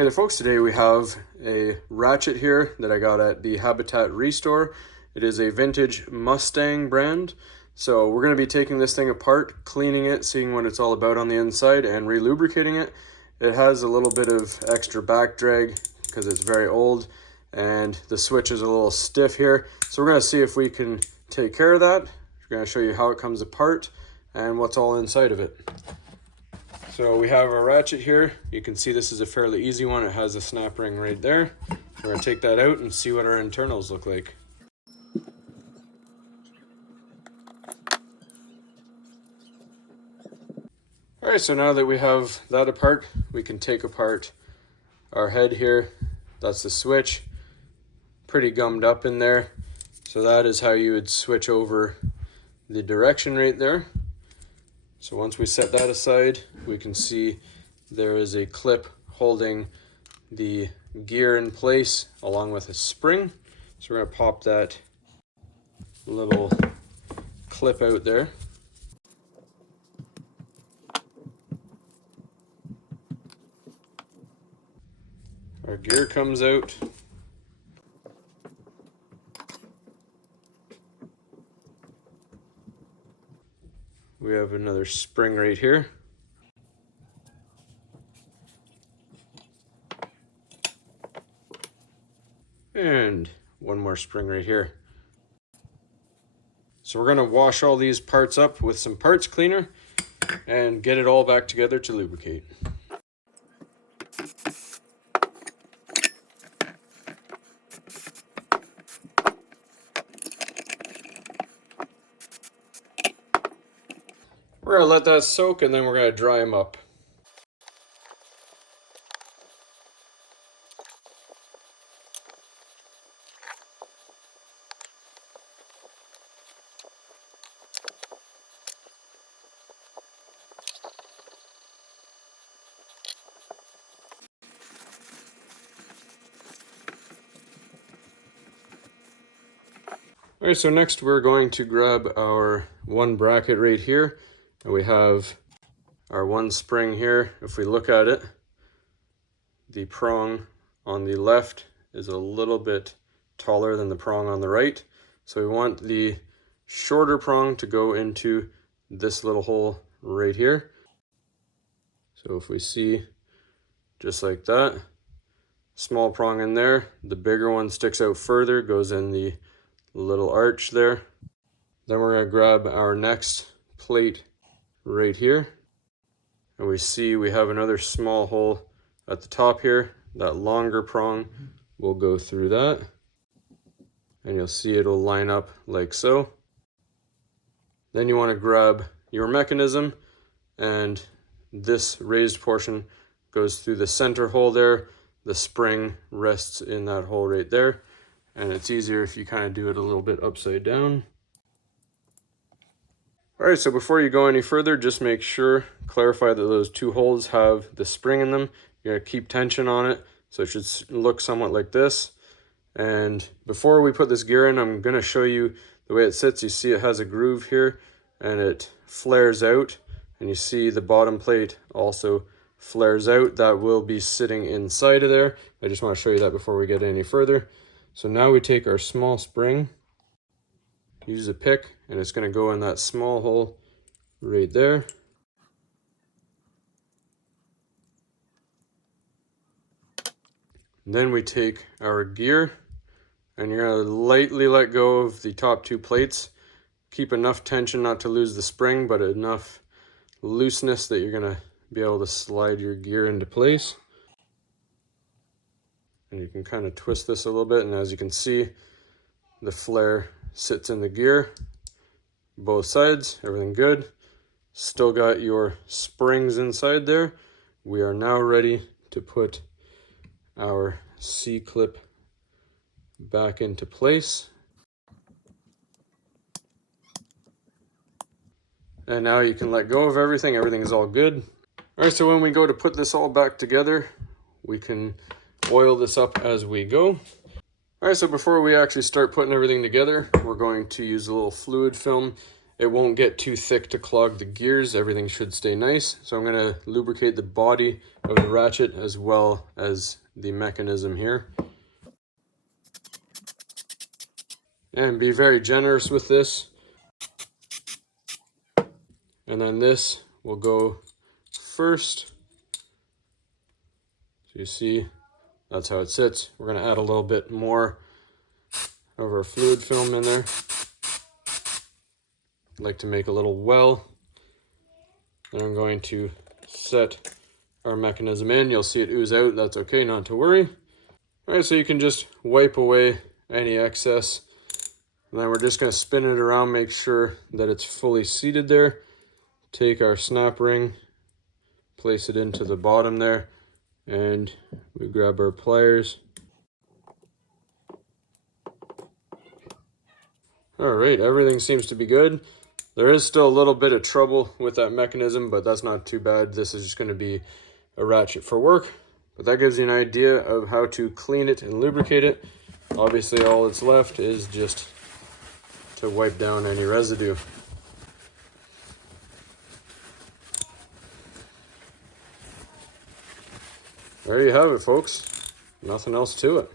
Hey there folks, today we have a Ratchet here that I got at the Habitat Restore. It is a vintage Mustang brand. So we're going to be taking this thing apart, cleaning it, seeing what it's all about on the inside, and re-lubricating it. It has a little bit of extra back drag because it's very old, and the switch is a little stiff here. So we're going to see if we can take care of that. We're going to show you how it comes apart and what's all inside of it. So we have our Ratchet here. You can see this is a fairly easy one. It has a snap ring right there. We're going to take that out and see what our internals look like. Alright, so now that we have that apart, we can take apart our head here. That's the switch. Pretty gummed up in there. So that is how you would switch over the direction right there. So once we set that aside, we can see there is a clip holding the gear in place along with a spring. So we're going to pop that little clip out there. Our gear comes out. We have another spring right here. And one more spring right here. So we're going to wash all these parts up with some parts cleaner and get it all back together to lubricate. We're going to let that soak and then we're going to dry them up. Alright, so next we're going to grab our one bracket right here. And we have our one spring here. If we look at it, the prong on the left is a little bit taller than the prong on the right. So we want the shorter prong to go into this little hole right here. So if we see just like that, small prong in there, the bigger one sticks out further, goes in the little arch there. Then we're going to grab our next plate right here, and we see we have another small hole at the top here. That longer prong will go through that, and you'll see it'll line up like so. Then you want to grab your mechanism, and this raised portion goes through the center hole there. The spring rests in that hole right there, and it's easier if you kind of do it a little bit upside down. Alright, so before you go any further, just make sure, clarify that those two holes have the spring in them. You're going to keep tension on it, so it should look somewhat like this. And before we put this gear in, I'm going to show you the way it sits. You see it has a groove here, and it flares out, and you see the bottom plate also flares out. That will be sitting inside of there. I just want to show you that before we get any further. So now we take our small spring, use a pick, and it's going to go in that small hole right there. And then we take our gear, and you're going to lightly let go of the top two plates. Keep enough tension not to lose the spring, but enough looseness that you're going to be able to slide your gear into place. And you can kind of twist this a little bit, and as you can see, the flare sits in the gear, both sides, everything good. Still got your springs inside there. We are now ready to put our C-clip back into place. And now you can let go of everything. Everything is all good. All right, so when we go to put this all back together, we can oil this up as we go. All right, so before we actually start putting everything together, we're going to use a little fluid film it won't get too thick to clog the gears. Everything should stay nice. So I'm going to lubricate the body of the ratchet as well as the mechanism here. And be very generous with this. And then this will go first. So you see, that's how it sits. We're going to add a little bit more of our fluid film in there. I'd like to make a little well. Then I'm going to set our mechanism in. You'll see it ooze out. That's okay, not to worry. All right, so you can just wipe away any excess. And then we're just going to spin it around, make sure that it's fully seated there. Take our snap ring, place it into the bottom there, and we grab our pliers. All right, everything seems to be good. There is still a little bit of trouble with that mechanism, but that's not too bad. This is just going to be a ratchet for work. But that gives you an idea of how to clean it and lubricate it. Obviously, all that's left is just to wipe down any residue. There you have it, folks. Nothing else to it.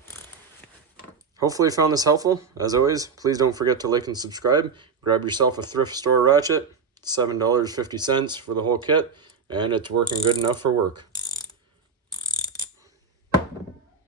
Hopefully you found this helpful. As always, please don't forget to like and subscribe. Grab yourself a thrift store ratchet. $7.50 for the whole kit, and it's working good enough for work.